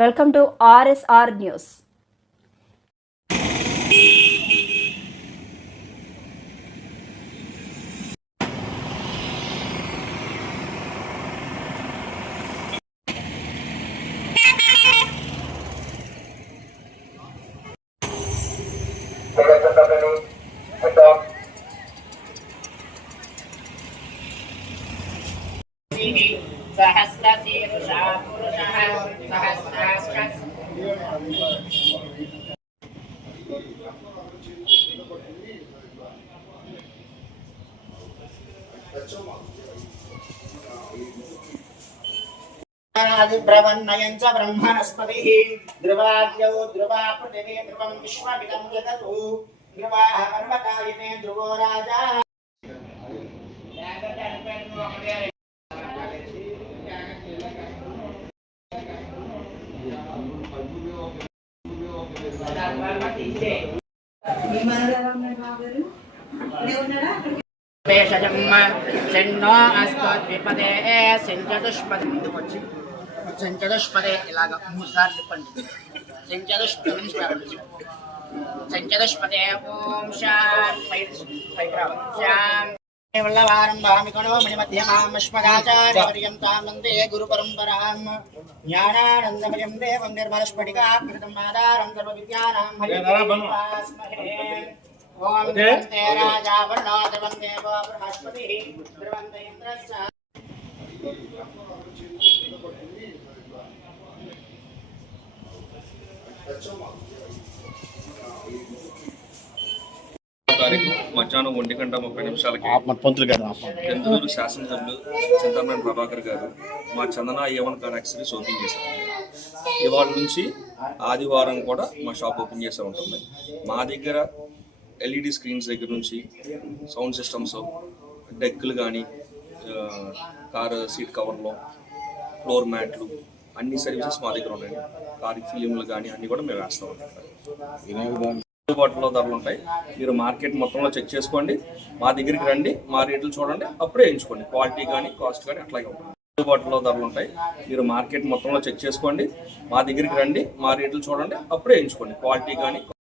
Welcome to RSR News. सहस्रशीर्षा पुरुषः सहस्राश्च ब्रवन्नयं च ब्रह्मणस्पतिः ध्रुवाद्यौ ध्रुवा पृथिवी ध्रुवं विश्वमिदं जगतु ध्रुवाः पर्वतायने ध्रुवो राजा సెన్నో అస్మద్విపదే సంచతుష్పదే ఇలాగ 3 సార్లు చెప్పండి. సంచతుష్పదే ఓం శాంతి వల్లవారంభామికణో మణిమధ్యమామశ్మగాచార్యపర్యంతాం వందే గురుపరంపరాం జ్ఞానానందమయం దేవం నిర్మలస్ఫటికాకృతం ఆధారం సర్వవిద్యానాం హరిస్మహే ఓం తే రాజా వర్ణో దేవం దేవో బృహస్పతిః ధ్రువంత ఇంద్రస్య తారీఖు మధ్యాహ్నం 1:30 చంద్రూరు శాసనసభ్యులు చింతమనేని ప్రభాకర్ గారు మా చందన A1 కార్ యాక్సెసరీస్ ఓపెన్ చేశారు. ఇవాళ నుంచి ఆదివారం కూడా మా షాప్ ఓపెన్ చేసే ఉంటుంది. మా దగ్గర LED స్క్రీన్స్ దగ్గర నుంచి సౌండ్ సిస్టమ్స్, డెక్కులు కానీ, కార్ సీట్ కవర్లు, ఫ్లోర్ మ్యాట్లు, అన్ని సర్వీసెస్ మా దగ్గర ఉన్నాయండి. కార్ ఫిలింలు కానీ అన్నీ కూడా మేము వేస్తాం. అందుబాటులో ధరలు ఉంటాయి. మీరు మార్కెట్ మొత్తంలో చెక్ చేసుకోండి, మా దగ్గరికి రండి, మా రేట్లు చూడండి, అప్పుడే వేయించుకోండి. క్వాలిటీ కానీ కాస్ట్ కానీ అట్లాగే ఉంటుంది. అందుబాటులో ధరలు ఉంటాయి. మీరు మార్కెట్ మొత్తంలో చెక్ చేసుకోండి, మా దగ్గరికి రండి, మా రేట్లు చూడండి, అప్పుడే వేయించుకోండి. క్వాలిటీ కానీ